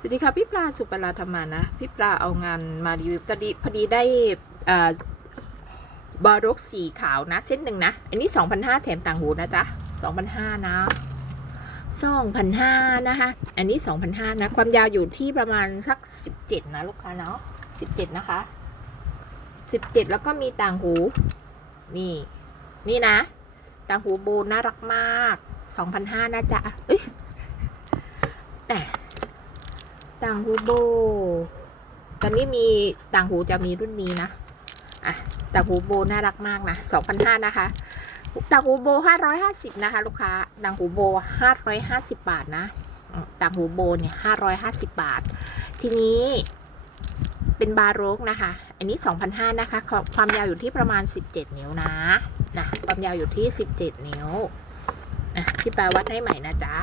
สวัสดีค่ะพี่ปลาสุปราธรรมานะพี่ปลาเอางานมารีวิวพอดีพอดีได้บารกสีขาวนะเส้นหนึ่งนะ อันนี้ 2,500 แถมต่างหูนะจ๊ะ 2,500 นะ2,500 นะคะ อันนี้ 2,500 นะ ความยาวอยู่ที่ประมาณสัก 17 นะ ลูกค้าเนาะ17 นะคะ 17 แล้วก็มีต่างหู นี่ นี่นะ ต่างหูโบนน่ารักมาก 2,500 นะจ๊ะเอ้ยแหม ต่างหูโบ ตอนนี้มีต่างหูจะมีรุ่นนี้นะอะต่างหูโบน่ารักมากนะ2,500นห้านะคะต่างหูโบ550นะคะ ลูกค้าต่างหูโบ550บบาทนะต่างหูโบเนี่ย550บบาท ทีนี้เป็นบาโรกนะคะ อันนี้ 2,500นะคะความความยาวอยู่ที่ประมาณ 17 นิ้วนะ นะ ความยาวอยู่ที่ 17 นิ้วอะพี่ปาวัดให้ใหม่นะจ๊ะ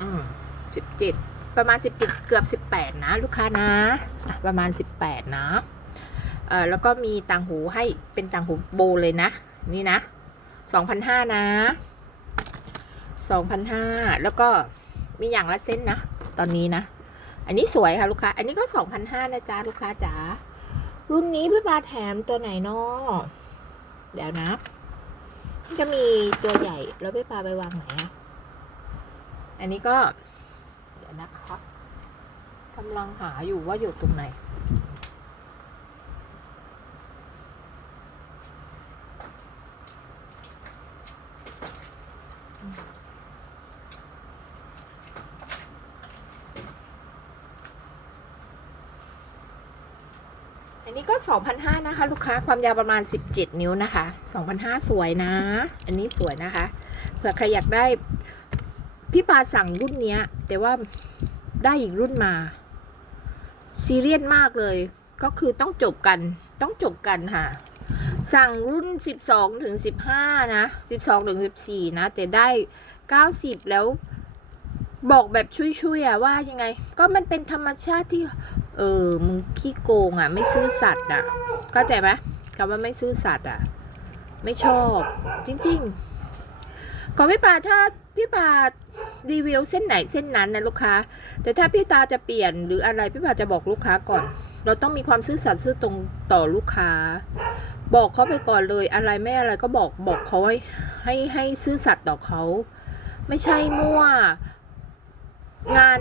อืม สิบเจ็ดประมาณสิบเจ็ดเกือบสิบแปดนะ ลูกค้านะประมาณสิบแปดนะเออแล้วก็มีต่างหูให้เป็นต่างหูโบเลยนะ นี่นะสองพันห้านะสองพันห้าแล้วก็มีอย่างละเส้นนะ ตอนนี้นะ อันนี้สวยค่ะลูกค้า อันนี้ก็สองพันห้านะจ๊ะลูกค้าจ๋ารุ่นนี้พี่ปลาแถมตัวไหนเนาะเดี๋ยวนะ จะมีตัวใหญ่แล้วพี่ปลาไปวางไหนอะอันนี้ก็ นะคะกำลังหาอยู่ว่าอยู่ตรงไหน อันนี้ก็ 2,500 นะคะ ลูกค้าความยาวประมาณ 17 นิ้วนะคะ 2,500 สวยนะ อันนี้สวยนะคะ เผื่อใครอยากได้ พี่ปาสั่งรุ่นเนี้ย แต่ว่าได้อีกรุ่นมา ซีเรียสมากเลย ก็คือต้องจบกัน ต้องจบกันค่ะ สั่งรุ่น 12 ถึง 15 นะ 12 ถึง 14 นะ แต่ได้ 90 แล้วบอกแบบช่วยๆอะว่ายังไง ก็มันเป็นธรรมชาติที่ เออมึงขี้โกงอะไม่ซื่อสัตย์อะเข้าใจไหมคำว่าไม่ซื่อสัตย์อะไม่ชอบ จริง ๆ ของพี่ปาถ้าพี่ปา รีวิวเส้นไหนเส้นนั้นนะลูกค้า แต่ถ้าพี่ตาจะเปลี่ยนหรืออะไรพี่ปาจะบอกลูกค้าก่อน เราต้องมีความซื่อสัตย์ซื่อตรงต่อลูกค้า บอกเขาไปก่อนเลยอะไรไม่อะไรก็บอกบอกเขาให้ให้ให้ซื่อสัตย์ต่อเขาไม่ใช่มั่ว งาน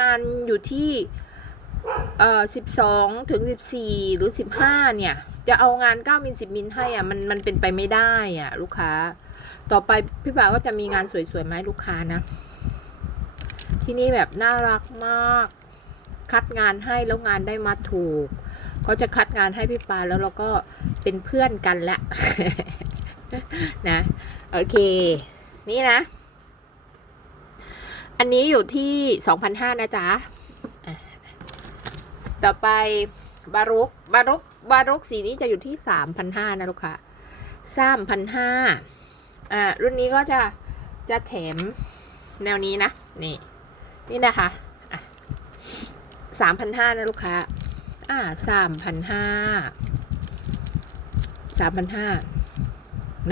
งานอยู่ที่เอ่อสิบสองถึงสิบสี่หรือสิบห้าเนี่ย จะเอางานเก้ามิลสิบมิลให้อะมันมันเป็นไปไม่ได้อะ ลูกค้า ต่อไปพี่บ่าวก็จะมีงานสวยๆมาให้ลูกค้านะ ที่นี่แบบน่ารักมาก คัดงานให้แล้วงานได้มาถูก เขาจะคัดงานให้พี่ปาแล้วเราก็เป็นเพื่อนกันละนะ โอเค นี่นะ อันนี้อยู่ที่สองพันห้านะจ๊ะอะต่อไปบารุกบารุกบารุกสีนี้จะอยู่ที่สามพันห้านะลูกค้าสามพันห้า อ่ารุ่นนี้ก็จะจะแถมแนวนี้นะ นี่ นี่นะคะอะสามพันห้านะลูกค้า อ่าสามพันห้าสามพันห้า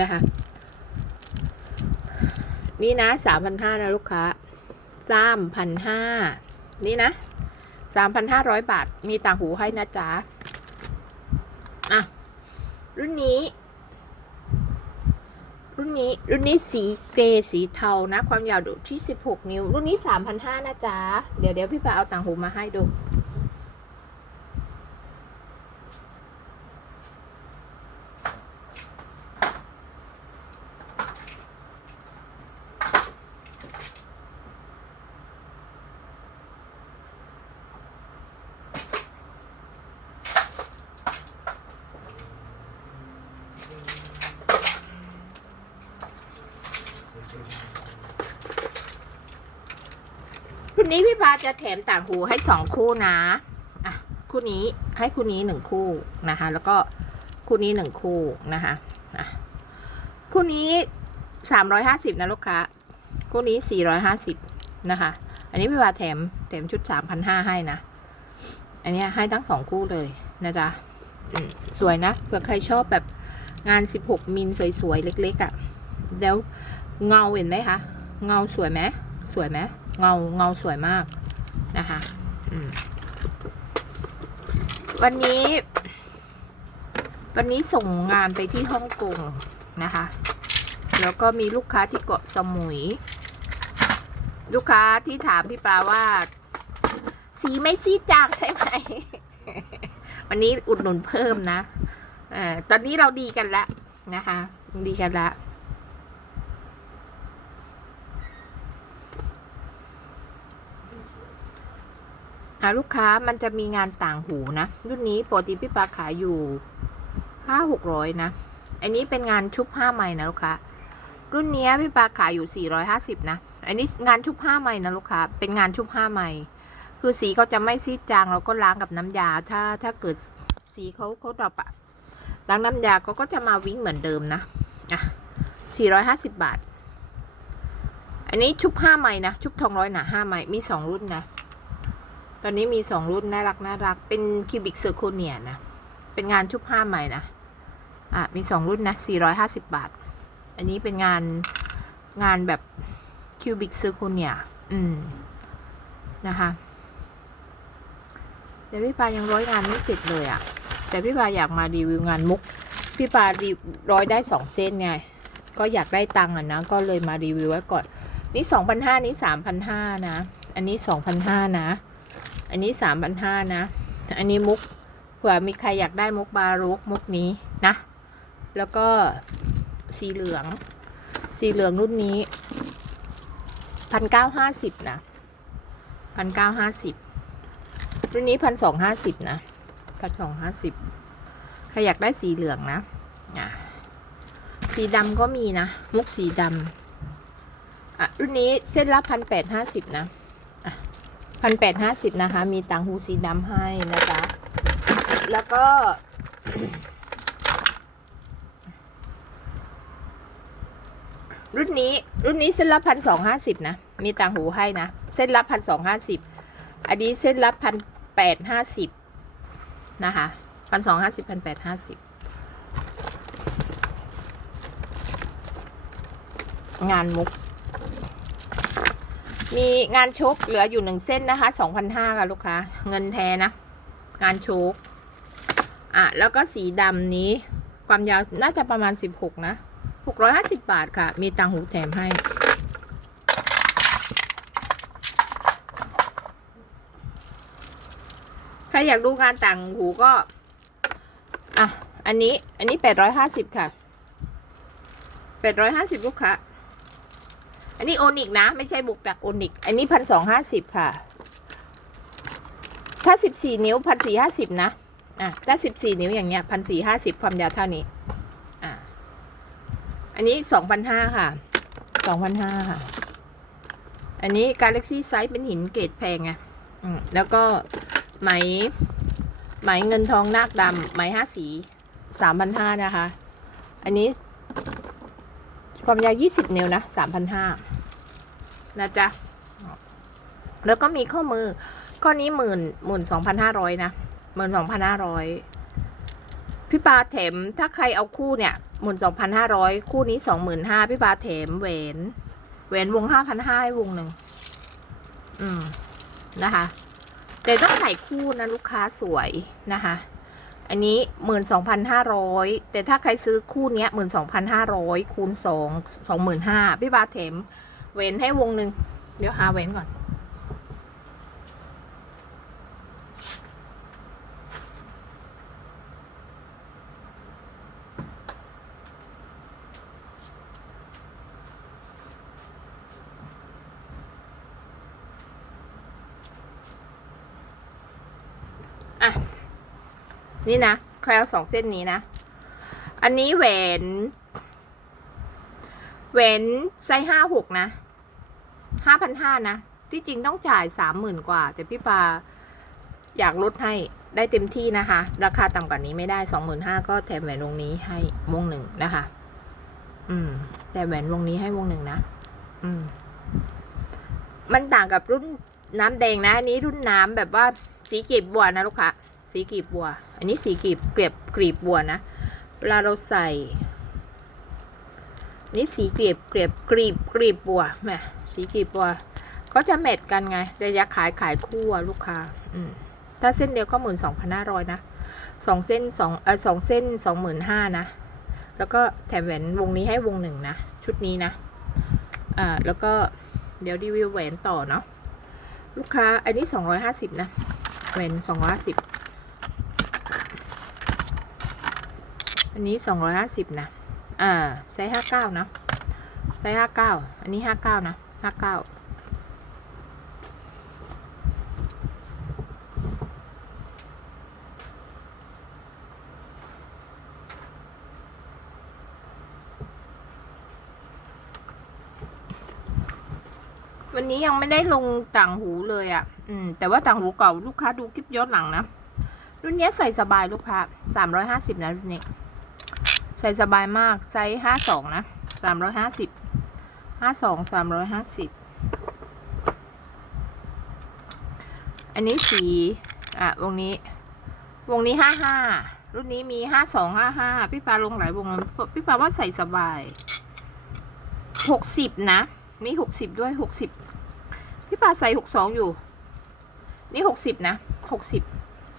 นะคะ นี่นะสามพันห้านะลูกค้าสามพันห้านี่นะสามพันห้าร้อยบาท มีต่างหูให้นะจ๊ะ อะ รุ่นนี้ รุ่นนี้รุ่นนี้สีเกรย์สีเทานะ ความยาวดูที่ 16 นิ้ว รุ่นนี้ 3,500นะจ๊ะ เดี๋ยวเดี๋ยวพี่ปาเอาต่างหูมาให้ดู รุ่นนี้พี่ปาจะแถมต่างหูให้สองคู่นะอะคู่นี้ให้คู่นี้หนึ่งคู่นะคะ แล้วก็คู่นี้หนึ่งคู่นะคะอะคู่นี้สามร้อยห้าสิบนะลูกค้าคู่นี้สี่ร้อยห้าสิบนะคะ อันนี้พี่ปาแถมแถมชุดสามพันห้าให้นะ อันเนี้ยให้ทั้งสองคู่เลยนะจ๊ะสวยนะเผื่อใครชอบแบบงานสิบหกมิลสวยๆ เล็ก ๆอะ่ะ แล้วเงาเห็นไหมคะ เงาสวยไหมสวยไหม เงาเงาสวยมากนะคะวันนี้ วันนี้ส่งงานไปที่ฮ่องกงนะคะ แล้วก็มีลูกค้าที่เกาะสมุย ลูกค้าที่ถามพี่ปลาว่า สีไม่ซีดจางใช่ไหม วันนี้อุดหนุนเพิ่มนะอ่าตอนนี้เราดีกันแล้วนะคะ ดีกันแล้ว อ่าลูกค้ามันจะมีงานต่างหูนะ รุ่นนี้ปกติพี่ปลาขายอยู่ห้าหกร้อยนะ อันนี้เป็นงานชุบผ้าใหม่นะลูกค้า รุ่นเนี้ยพี่ปลาขายอยู่สี่ร้อยห้าสิบนะ อันนี้งานชุบผ้าใหม่นะลูกค้า เป็นงานชุบผ้าใหม่คือสีเขาจะไม่ซีดจางแล้วก็ล้างกับน้ำยา ถ้าถ้าเกิดสีเขาเขาดรอปอะล้างน้ำยาเขาก็จะมาวิ่งเหมือนเดิมนะอะสี่ร้อยห้าสิบบาท อันนี้ชุบผ้าใหม่นะ ชุบทองร้อยหนาห้าใหม่มีสองรุ่นนะ ตอนนี้มีสองรุ่นน่ารักน่ารัก เป็นคิวบิกเซอร์โคเนียนะ เป็นงานชุบผ้าใหม่นะ อะ มีสองรุ่นนะสี่ร้อยห้าสิบบาท อันนี้เป็นงานงานแบบคิวบิกเซอร์โคเนียอืม นะคะแต่พี่ปายังร้อยงานไม่เสร็จเลยอะ่ะ แต่พี่ปาอยากมารีวิวงานมุก พี่ปารีร้อยได้สองเส้นไง ก็อยากได้ตังค์อะนะ ก็เลยมารีวิวไว้ก่อน นี่สองพันห้านี่สามพันห้านะ อันนี้สองพันห้านะ อันนี้สามพันห้านะ อันนี้มุกเผื่อมีใครอยากได้มุกบารุกมุกนี้นะ แล้วก็สีเหลือง สีเหลืองรุ่นนี้พันเก้าห้าสิบนะพันเก้าห้าสิบรุ่นนี้พันสองห้าสิบนะพันสองห้าสิบใครอยากได้สีเหลืองนะอะสีดำก็มีนะ มุกสีดำอะรุ่นนี้เส้นละพันแปดห้าสิบนะ พันแปดห้าสิบนะคะ มีต่างหูสีดำให้นะจ๊ะ แล้วก็ รุ่นนี้ รุ่นนี้เส้นละพันสองห้าสิบนะ มีต่างหูให้นะ เส้นละพันสองห้าสิบอันนี้เส้นละพันแปดห้าสิบนะคะพันสองห้าสิบพันแปดห้าสิบงานมุก มีงานชคเหลืออยู่หนึ่งเส้นนะคะสองพันห้าค่ะลูกค้า เงินแท้นะ งานชคอะ แล้วก็สีดำนี้ ความยาวน่าจะประมาณสิบหกนะหกร้อยห้าสิบบาทค่ะ มีตังหูแถมให้ ใครอยากดูงานต่างหูก็ อะ อันนี้ อันนี้แปดร้อยห้าสิบค่ะแปดร้อยห้าสิบลูกค้า อันนี้โอนิกนะ ไม่ใช่บุกดักโอนิก อันนี้พันสองห้าสิบค่ะ ถ้าสิบสี่นิ้วพันสี่ห้าสิบนะ อะ ถ้าสิบสี่นิ้วอย่างเงี้ยพันสี่ห้าสิบความยาวเท่านี้ อะ อันนี้สองพันห้าค่ะสองพันห้าค่ะ อันนี้ Galaxy Size เป็นหินเกรดแพงไงอืมแล้วก็ไหมไหมเงินทองนาคดำไหมห้าสีสามพันห้านะคะ อันนี้ ความยาวยี่สิบนิ้วนะสามพันห้านะจ๊ะ แล้วก็มีข้อมือ ข้อนี้หมื่นหมื่นสองพันห้าร้อยนะหมื่นสองพันห้าร้อยพี่ปาแถมถ้าใครเอาคู่เนี่ยหมื่นสองพันห้าร้อยคู่นี้สองหมื่นห้าพี่ปาแถมแหวนแหวนวงห้าพันห้าวงหนึ่งอืมนะคะ แต่ต้องถ่คู่นะลูกค้าสวยนะคะ อันนี้ 12,500 แต่ถ้าใครซื้อคู่นี้12,500 คูณ 2 25,000พี่บาเถมเว้นให้วงหนึ่งเดี๋ยวหาเว้นก่อน นี่นะแคลสองเส้นนี้นะ อันนี้แหวนแหวนไซส์ห้าหกนะห้าพันห้านะ ที่จริงต้องจ่ายสามหมื่นกว่า แต่พี่ปาอยากลดให้ได้เต็มที่นะคะ ราคาต่ำกว่านี้ไม่ได้สองหมื่นห้าก็แถมแหวนวงนี้ให้วงหนึ่งนะคะ อืม แต่แหวนวงนี้ให้วงหนึ่งนะ อืม มันต่างกับรุ่นน้ำแดงนะอันนี้รุ่นน้ำแบบว่าสีเกลีบบัวนะลูกค้า สีกลีบบัว อันนี้สีกลีบเกลียบกลีบบัวนะ เวลาเราใส่ นี่สีกรีบเกรียบกรีบกรีบบัวแหมสีกรีบบัวก็จะเม็ดกันไงระยะขายขายคู่ลูกค้าอืมถ้าเส้นเดียวก็หมื่นสองพันห้าร้อยนะสองเส้นสองเออสองเส้นสองหมื่นห้านะ แล้วก็แถมแหวนวงนี้ให้วงหนึ่งนะ ชุดนี้นะ อ่า แล้วก็เดี๋ยวรีวิวแหวนต่อเนาะ ลูกค้า อันนี้สองร้อยห้าสิบนะ แหวนสองร้อยห้าสิบ อันนี้สองร้อยห้าสิบนะ อ่าไซส์ห้าเก้านะไซส์ห้าเก้าอันนี้ห้าเก้านะห้าเก้าวันนี้ยังไม่ได้ลงต่างหูเลยอะ่ะ อืม แต่ว่าต่างหูเก่าลูกค้าดูคลิปย้อนหลังนะ รุ่นนี้ใส่สบายลูกค้าสามร้อยห้าสิบนะรุ่นนี้ ใส่สบายมาก ไซส์ห้าสองนะสามร้อยห้าสิบห้าสองสามร้อยห้าสิบอันนี้สี อะ วงนี้ วงนี้ห้าห้ารุ่นนี้มีห้าสองห้าห้าพี่ปาลงหลายวงแล้วพี่ปาว่าใส่สบายหกสิบนะมีหกสิบด้วยหกสิบพี่ปาใส่หกสองอยู่ นี่หกสิบนะหกสิบ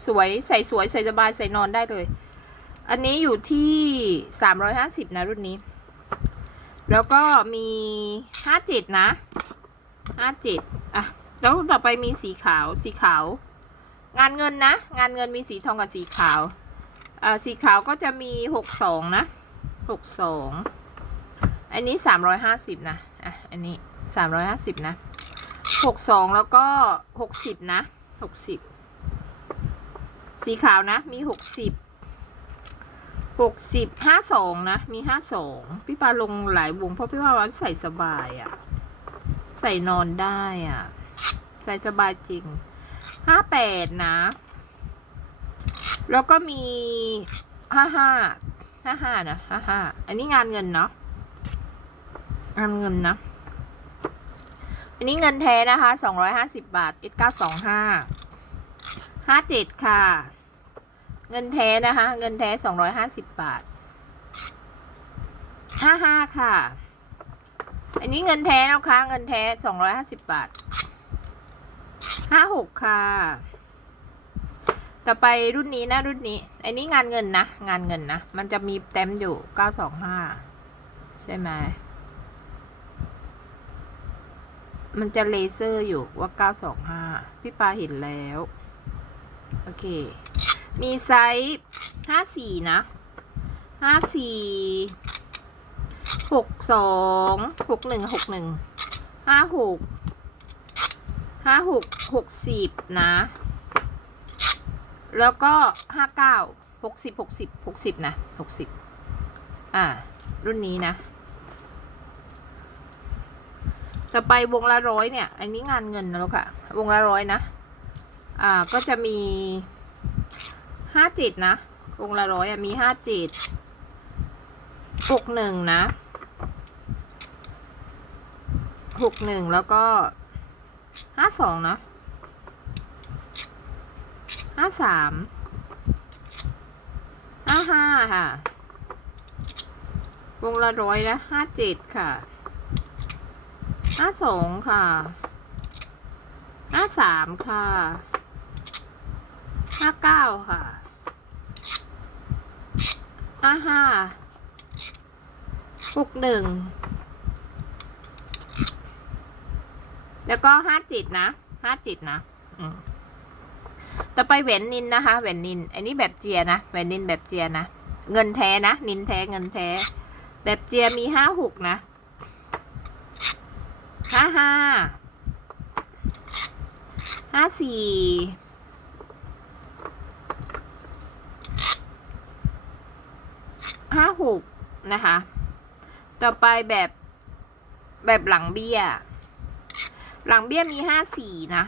สวยใส่สวยใส่สบายใส่นอนได้เลย อันนี้อยู่ที่สามร้อยห้าสิบนะรุ่นนี้ แล้วก็มีห้าเจ็ดนะห้าเจ็ดอะ แล้วต่อไปมีสีขาว สีขาว งานเงินนะ งานเงินมีสีทองกับสีขาวอ่าสีขาวก็จะมีหกสองนะหกสองอันนี้สามร้อยห้าสิบนะ อะ อันนี้สามร้อยห้าสิบนะหกสองแล้วก็หกสิบนะหกสิบสีขาวนะ มีหกสิบ หกสิบห้าสองนะ มีห้าสองพี่ปาลงหลายวง เพราะพี่ว่าว่าใส่สบายอะ่ะ ใส่นอนได้อะ่ะ ใส่สบายจริงห้าแปดนะ แล้วก็มีห้าห้าห้าห้านะห้าห้าอันนี้งานเงินเนาะงานเงินนะ อันนี้เงินแท้นะคะสองร้อยห้าสิบบาท S เก้าสองห้าห้าเจ็ดค่ะ เงินแท้นะคะ เงินแท้สองร้อยห้าสิบบาทห้าห้าค่ะ อันนี้เงินแท้นะคะ เงินแท้สองร้อยห้าสิบบาทห้าหกค่ะ ต่อไปรุ่นนี้นะรุ่นนี้ อันนี้งานเงินนะ งานเงินนะ มันจะมีเต็มอยู่เก้าสองห้าใช่ไหมมันจะเลเซอร์อยู่ว่าเก้าสองห้าพี่ปาเห็นแล้ว โอเค มีไซส์ห้าสี่นะห้าสี่หกสองหกหนึ่งหกหนึ่งห้าหกห้าหกหกสิบนะ แล้วก็ห้าเก้าหกสิบหกสิบหกสิบนะหกสิบอ่า รุ่นนี้นะ จะไปวงละร้อยเนี่ย อันนี้งานเงินนะลูกค่ะ วงละร้อยนะ อ่า ก็จะมี ห้าเจ็ดนะวงละร้อยอะมีห้าเจ็ดหกหนึ่งนะหกหนึ่งแล้วก็ห้าสองนะห้าสามห้าห้าค่ะ วงละร้อยนะห้าเจ็ดค่ะห้าสองค่ะห้าสามค่ะห้าเก้าค่ะ ห้าห้าหกหนึ่งแล้วก็ห้าจ็ดนะห้าจ็ดนะต่อไปแหวนนินนะคะแหวนนิน อันนี้แบบเจียนะแหวนนินแบบเจียนะเงินแท้นะนินแท้เงินแท้ แบบเจียมีห้าหกนะห้าห้าห้าสี่ ห้าหก นะคะ ต่อไปแบบแบบหลังเบี้ย หลังเบี้ยมีห้าสี่นะ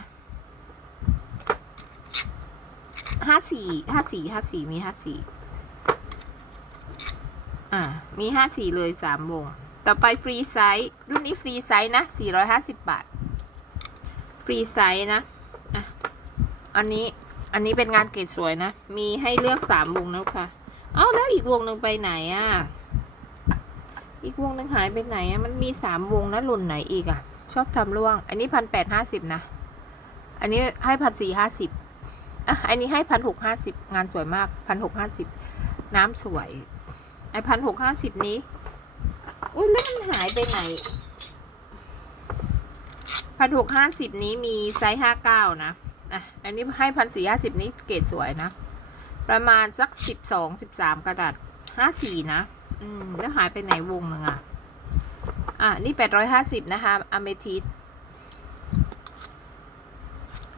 ห้าสี่ห้าสี่ห้าสี่มีห้าสี่อ่ามีห้าสี่เลยสามวง ต่อไปฟรีไซส์รุ่นนี้ฟรีไซส์นะสี่ร้อยห้าสิบบาท ฟรีไซส์นะอะอันนี้อันนี้เป็นงานเกรดสวยนะ มีให้เลือกสามวงแล้วค่ะ เอ้าแล้วอีกวงหนึ่งไปไหนอะ่ะ อีกวงหนึงหายไปไหนอะมันมีสามวงนะหล่นไหนอีกอะชอบทำร่วง อันนี้พันแปดห้าสิบนะ อันนี้ให้พันสี่ห้าสิบอะ อันนี้ให้พันหกห้าสิบงานสวยมากพันหกห้าสิบน้ำสวย ไอพันหกห้าสิบนี้ อุ้ยแล้วมันหายไปไหนพันหกห้าสิบนี้มีไซส์ห้าเก้านะ อะ อันนี้ให้พันสี่ห้าสิบนี้เกรดสวยนะ ประมาณสักสิบสองสิบสามกระดาษห้าสี่นะ อืมแล้วหายไปไหนวงหนึงอะ อะ นี่แปดร้อยห้าสิบนะคะ อเมทิส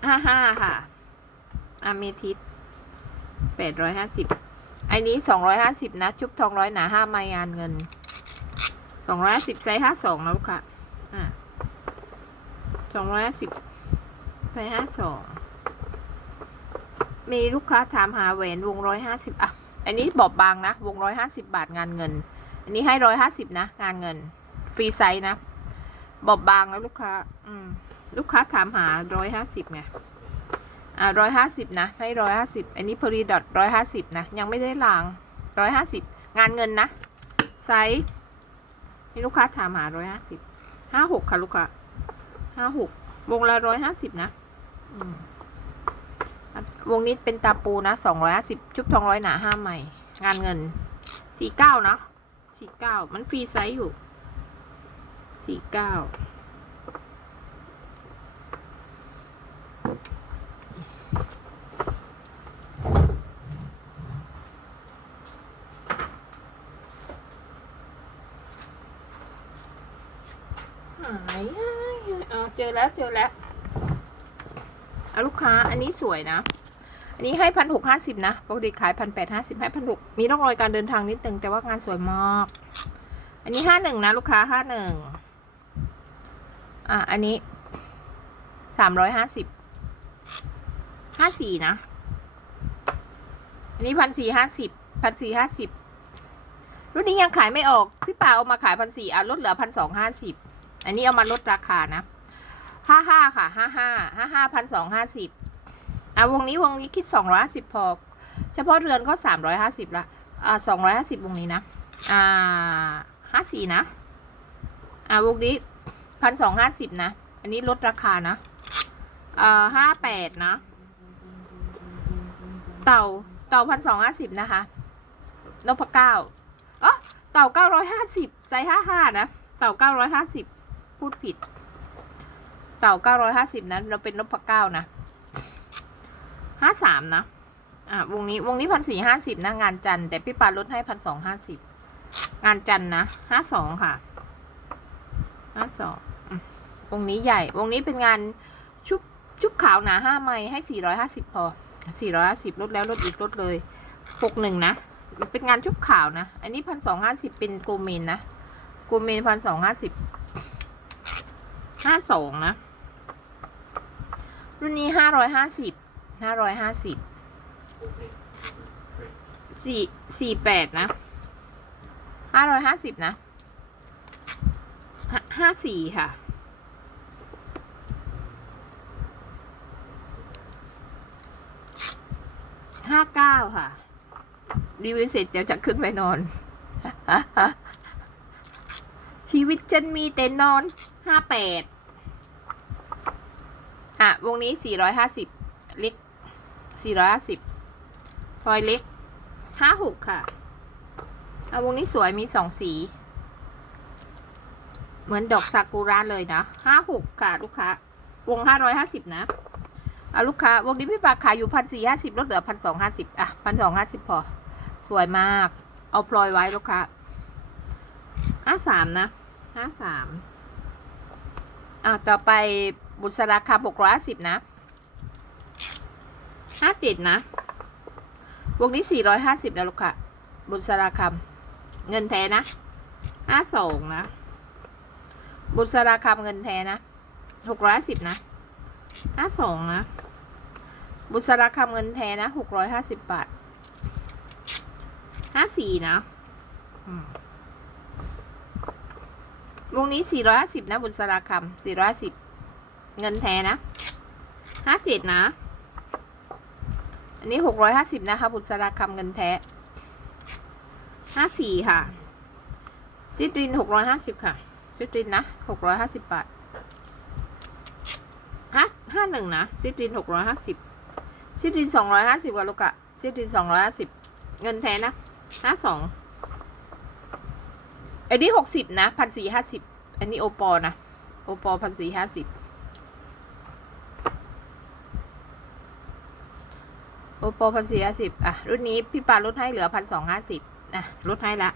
ห้าห้าค่ะ อเมทิสแปดร้อยห้าสิบอันนี้สองร้อยห้าสิบนะ ชุบทองร้อยหนาห้าไมยานเงินสองร้อยห้าสิบไซส์ห้าสองนะลูกค้าอะสองร้อยห้าสิบไซส์ห้าสองมีลูกค้าถามหาแหวนวงร้อยห้าสิบอะ อันนี้บอบบางนะวงร้อยห้าสิบาทงานเงิน อันนี้ให้ร้อยห้าสิบนะ งานเงิน ฟรีไซส์นะ บอบบางแล้วลูกค้า อืม ลูกค้าถามหาร้อยห้าสิบไงอ่าร้อยห้าสิบนะ ให้ร้อยห้าสิบอันนี้พอดีดอทร้อยห้าสิบนะ ยังไม่ได้ล้างร้อยห้าสิบงานเงินนะไซส์นี่ลูกค้าถามหาร้อยห้าสิบห้าหกค่ะลูกค้าห้าหกวงละร้อยห้าสิบนะ อืมอะ วงนี้เป็นตาปูนะสองร้อยห้าสิบชุบทองร้อยหนาห้าใหม่ งานเงินสี่เก้านะสี่เก้ามันฟรีไซส์อยู่สี่เก้าหายหายเอเจอแล้วเจอแล้วเอาลูกค้าอันนี้สวยนะ อันนี้ให้พันหกห้าสิบนะ ปกติขายพันแปดห้าสิบให้พันหกมีร่องรอยการเดินทางนิดนึงแต่ว่างานสวยมาก อันนี้ห้าหนึ่งนะลูกค้าห้าหนึ่งอะ อันนี้สามร้อยห้าสิบห้าสี่นะ อันนี้พันสี่ห้าสิบพันสี่ห้าสิบรุ่นนี้ยังขายไม่ออก พี่ป่าเอามาขายพันสี่อะลดเหลือพันสองห้าสิบอันนี้เอามาลดราคานะห้าห้าค่ะห้าห้าห้าห้าพันสองห้าสิบ อะวงนี้วงนี้คิดสองร้อยห้าสิบพอ เฉพาะเรือนก็สามร้อยห้าสิบละอ่าสองร้อยห้าสิบวงนี้นะ อ่าห้าสี่นะ อ่าวงนี้พันสองห้าสิบนะ อันนี้ลดราคานะอ่าห้าแปดนะ เต่าเต่าพันสองห้าสิบนะคะนพเก้าอ๋อเต่าเก้าร้อยห้าสิบไซส์ห้าห้านะ เต่าเก้าร้อยห้าสิบพูดผิด เต่าเก้าร้อยห้าสิบนั้นเราเป็นนพเก้านะ ห้าสามนะ อะวงนี้วงนี้พันสี่ห้าสิบนะ งานจันแต่พี่ปาลดให้พันสองห้าสิบงานจันนะห้าสองค่ะห้าสองวงนี้ใหญ่ วงนี้เป็นงานชุบชุบขาวหนาห้าไม้ให้สี่ร้อยห้าสิบพอสี่ร้อยห้าสิบลดแล้วลดอีกลดเลยหกหนึ่งนะเป็นงานชุบขาวนะ อันนี้พันสองห้าสิบเป็นโกเมนนะโกเมนพันสองห้าสิบห้าสองนะ รุ่นนี้ห้าร้อยห้าสิบ ห้าร้อยห้าสิบสี่สี่แปดนะห้าร้อยห้าสิบนะห้าสี่ค่ะ ห้าเก้าค่ะ รีวิวเสร็จเดี๋ยวจะขึ้นไปนอน ชีวิตฉันมีแต่นอนห้าแปดอะ วงนี้สี่ร้อยห้าสิบ สี่ร้อยห้าสิบพลอยเล็กห้าหกค่ะอะวงนี้สวยมีสองสี เหมือนดอกซากุระเลยนะห้าหกค่ะลูกค้า วงห้าร้อยห้าสิบนะอะลูกค้าวงนี้พี่ปาขายอยู่พันสี่ห้าสิบลดเหลือพันสองห้าสิบอะพันสองห้าสิบพอ สวยมาก เอาพลอยไว้ลูกค้าห้าสามนะห้าสามอะต่อไปบุษราคาหกร้อยสิบนะ ห้าเจ็ดนะวงนี้สี่ร้อยห้าสิบนะลูกค้าบุษราคำเงินแท้นะห้าสองนะ บุษราคำเงินแท้นะหกร้อยสิบนะห้าสองนะ บุษราคำเงินแท้นะหกร้อยห้าสิบบาทห้าสี่นะวงนี้450นะ บุษราคำ410เงินแท้นะ57นะ อันนี้650นะคะ บุษราคำเงินแท้54ค่ะ ซิตรินหกร้อยห้าสิบค่ะ ซิตรินนะหกร้อยห้าสิบบาทฮะห้าหนึ่งนะ ซิตรินหกร้อยห้าสิบซิตรินสองร้อยห้าสิบกว่าลูกอะซิตรินสองร้อยห้าสิบเงินแท้นะห้าสองอันนี้หกสิบนะพันสี่ห้าสิบอันนี้โอปอนะ โอปอพันสี่ห้าสิบ โอปอพันสี่ห้าสิบอะ รุ่นนี้พี่ปาลดให้เหลือพันสองห้าสิบนะลดให้ละ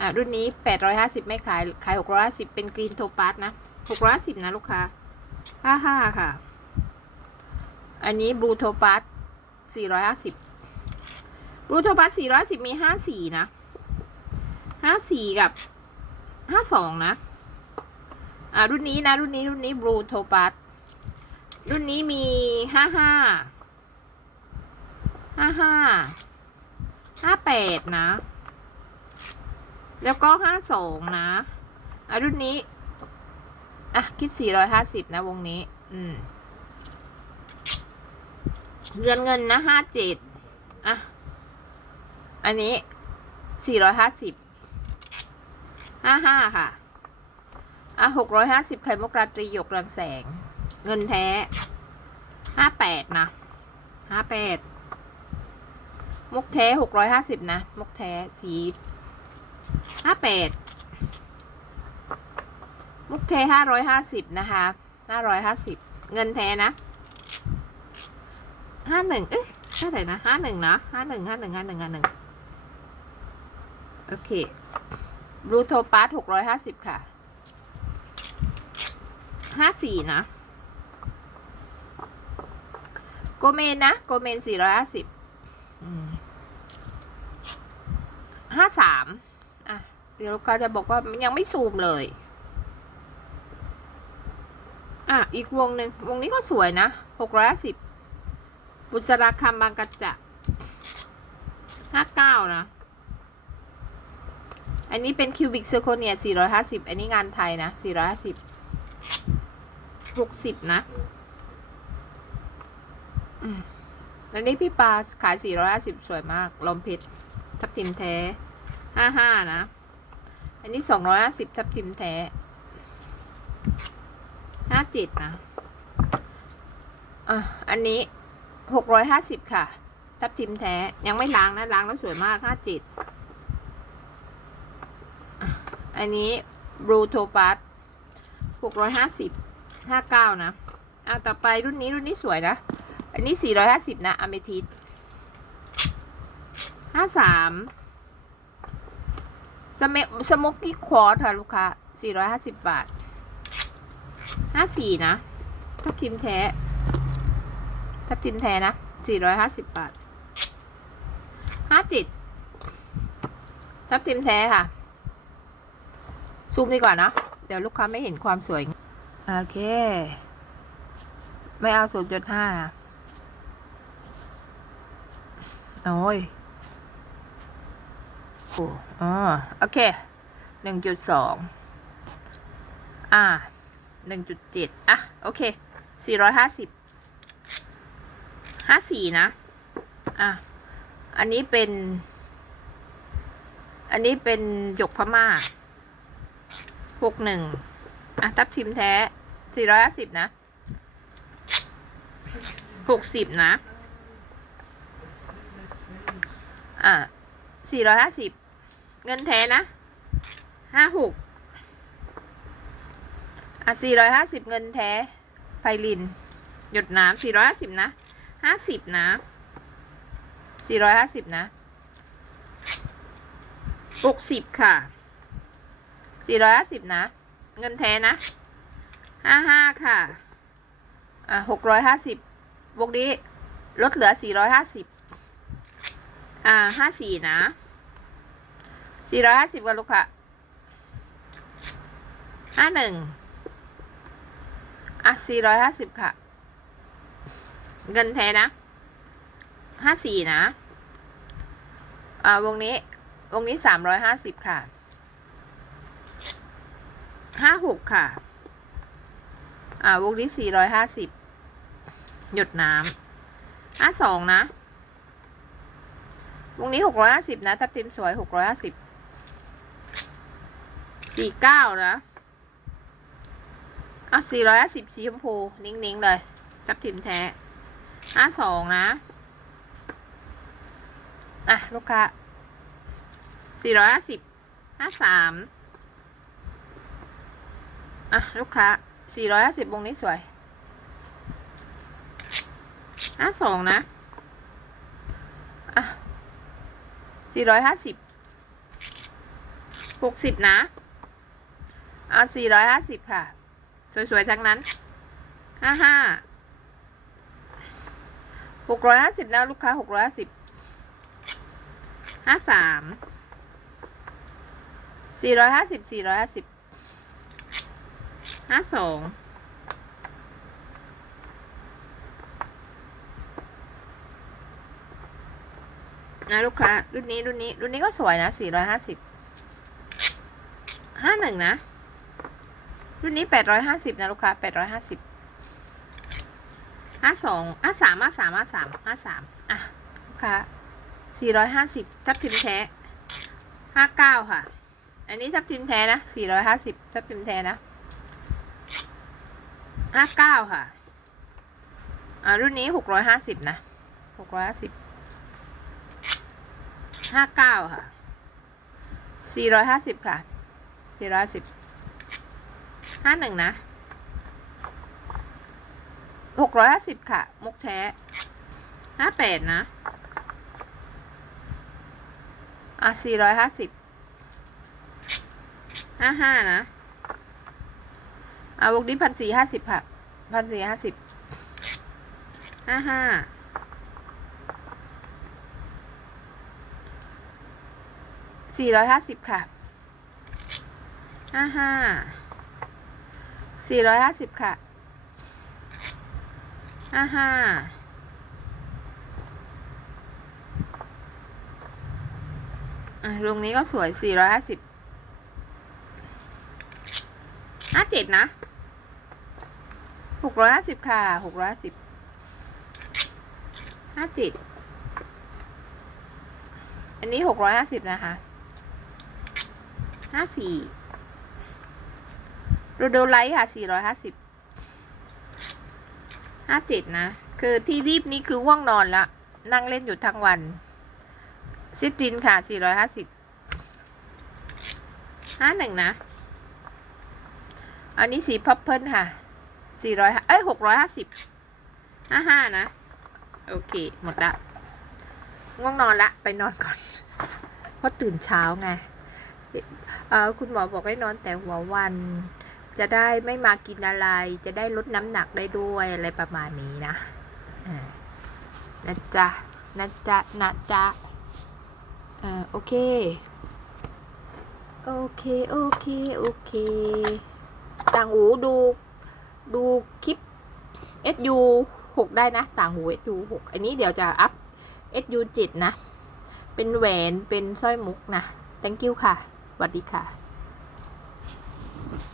อะรุ่นนี้แปดร้อยห้าสิบไม่ขาย ขายหกร้อยห้าสิบเป็นกรีนโทปัสนะหกร้อยสิบนะลูกค้าห้าห้าค่ะ อันนี้บลูโทปัสสี่ร้อยห้าสิบบลูโทปัสสี่ร้อยสิบมีห้าสี่นะห้าสี่กับห้าสองนะ อ่ารุ่นนี้นะ รุ่นนี้รุ่นนี้บลูโทปัสรุ่นนี้มีห้าห้า ห้าห้าห้าแปดนะ แล้วก็ห้าสองนะอะรุ่นนี้ อะ คิดสี่ร้อยห้าสิบนะวงนี้ อืมเรือนเงินนะห้าเจ็ดอะ อันนี้สี่ร้อยห้าสิบห้าห้าค่ะ อะหกร้อยห้าสิบไข่มุกราตรีหยกรังแสง เงินแท้ห้าแปดนะห้าแปด มุกแท้หกร้อยห้าสิบนะมุกแท้สีห้าแปดมุกแท้ห้าร้อยห้าสิบนะคะห้าร้อยห้าสิบเงินแท้นะห้าหนึ่งเอ๊ะเท่าไหร่นะห้าหนึ่งนะห้าหนึ่งห้าหนึ่งห้าหนึ่งห้าหนึ่งโอเคบลูโทปาร์หกร้อยห้าสิบค่ะห้าสี่นะ โกเมนนะ โกเมนสี่ร้อยห้าสิบ ห้าสามอะ เดี๋ยวลูกค้าจะบอกว่ายังไม่ซูมเลย อะ อีกวงหนึ่งวงนี้ก็สวยนะหกร้อยสิบบุษราคำบางกระจะห้าเก้านะ อันนี้เป็นคิวบิกเซอร์โคเนียสี่ร้อยห้าสิบอันนี้งานไทยนะสี่ร้อยห้าสิบหกสิบนะอันนี้พี่ปลาขายสี่ร้อยห้าสิบสวยมาก ลมเพชร ทับทิมแท้ห้าห้านะ อันนี้สองร้อยห้าสิบทับทิมแท้ห้าเจ็ดนะ อะ อันนี้หกร้อยห้าสิบค่ะ ทับทิมแท้ ยังไม่ล้างนะ ล้างแล้วสวยมากห้าเจ็ดอันนี้บลูโทปัสหกร้อยห้าสิบห้าเก้านะอะต่อไปรุ่นนี้รุ่นนี้สวยนะ อันนี้สี่ร้อยห้าสิบนะอเมทิส ห้าสามสเมสมกกี้ควอร์ค่ะลูกค้าสี่ร้อยห้าสิบบาทห้าสี่นะ ทับทิมแท้ ทับทิมแท้นะสี่ร้อยห้าสิบบาทห้าเจ็ดทับทิมแท้ค่ะ ซูมดีกว่านะ เดี๋ยวลูกค้าไม่เห็นความสวย โอเค ไม่เอาศูนย์จุดห้านะ โอ้ย โอ้อ๋อโอเคหนึ่งจุดสองอ่าหนึ่งจุดเจ็ดอะ โอเคสี่ร้อยห้าสิบห้าสี่นะ อะ อันนี้เป็น อันนี้เป็นหยกพม่าหกหนึ่งอะ ทับทิมแท้สี่ร้อยห้าสิบนะหกสิบนะ อะสี่ร้อยห้าสิบ เงินแท้นะห้าหกอะสี่ร้อยห้าสิบเงินแท้ไพลิน หยดน้ำสี่ร้อยห้าสิบนะห้าสิบนะสี่ร้อยห้าสิบนะหกสิบค่ะสี่ร้อยห้าสิบนะ เงินแท้นะห้าห้าค่ะ อะหกร้อยห้าสิบบวกนี้ลดเหลือสี่ร้อยห้าสิบอ่าห้าสี่นะ สี่ร้อยห้าสิบกันลูกค่ะห้าหนึ่งอะสี่ร้อยห้าสิบค่ะ เงินแท้นะห้าสี่นะ อ่าวงนี้ วงนี้สามร้อยห้าสิบค่ะห้าหกค่ะ อ่าวงนี้สี่ร้อยห้าสิบหยดน้ำห้าสองนะ วงนี้หกร้อยห้าสิบนะ ทับทิมสวยหกร้อยห้าสิบ สี่เก้านะเอาสี่ร้อยสิบสีชมพู นิ่ง ๆ เลยจับทิมแท้ห้าสองนะ อะ ลูกค้าสี่ร้อยห้าสิบห้าสามอะ ลูกค้าสี่ร้อยห้าสิบวงนี้สวยห้าสองนะ อะสี่ร้อยห้าสิบหกสิบนะ เอาสี่ร้อยห้าสิบค่ะ สวยๆทั้งนั้นห้าห้าหกร้อยห้าสิบนะลูกค้าหกร้อยห้าสิบห้าสามสี่ร้อยห้าสิบสี่ร้อยห้าสิบห้าสองนะลูกค้า รุ่นนี้รุ่นนี้ รุ่นนี้ก็สวยนะสี่ร้อยห้าสิบห้าหนึ่งนะ รุ่นนี้แปดร้อยห้าสิบนะลูกค้าแปดร้อยห้าสิบห้าสองห้าสามห้าสามห้าสามห้าสามอะลูกค้าสี่ร้อยห้าสิบทับทิมแท้ห้าเก้าค่ะ อันนี้ทับทิมแท้นะสี่ร้อยห้าสิบทับทิมแท้นะห้าเก้าค่ะ อ่ารุ่นนี้หกร้อยห้าสิบนะหกร้อยห้าสิบห้าเก้าค่ะสี่ร้อยห้าสิบค่ะสี่ร้อยสิบ ห้าหนึ่งนะหกร้อยห้าสิบค่ะ มุกแท้ห้าแปดนะ อะสี่ร้อยห้าสิบห้าห้านะ อะวกนี้พันสี่ห้าสิบค่ะพันสี่ห้าสิบห้าห้าสี่ร้อยห้าสิบค่ะห้าห้า สี่ร้อยห้าสิบค่ะห้าห้าอะตรงนี้ก็สวยสี่ร้อยห้าสิบห้าเจ็ดนะหกร้อยห้าสิบค่ะหกร้อยห้าสิบห้าเจ็ดอันนี้หกร้อยห้าสิบนะคะห้าสี่ โรโดไลท์ค่ะ450 57นะ คือที่รีบนี้คือว่วงนอนละ นั่งเล่นอยู่ทั้งวัน ซิตรินค่ะ450 51นะ อันนี้สีพับเพิลค่ะ400เอ้ย650 55นะ โอเค หมดละง่วงนอนละ ไปนอนก่อน เพราะตื่นเช้าไงคุณหมอบอกให้นอนแต่หัววัน จะได้ไม่มากินอะไร จะได้ลดน้ำหนักได้ด้วยอะไรประมาณนี้นะนะจ๊ะนะจ๊ะนะจ๊ะอ่าโอเค โอเค โอเค โอเคต่างหูดู ดูคลิป SU 6 ได้นะ ต่างหู SU 6 อันนี้เดี๋ยวจะอัพ SU 7 นะ เป็นแหวนเป็นสร้อยมุกนะ thank you ค่ะสวัสดีค่ะ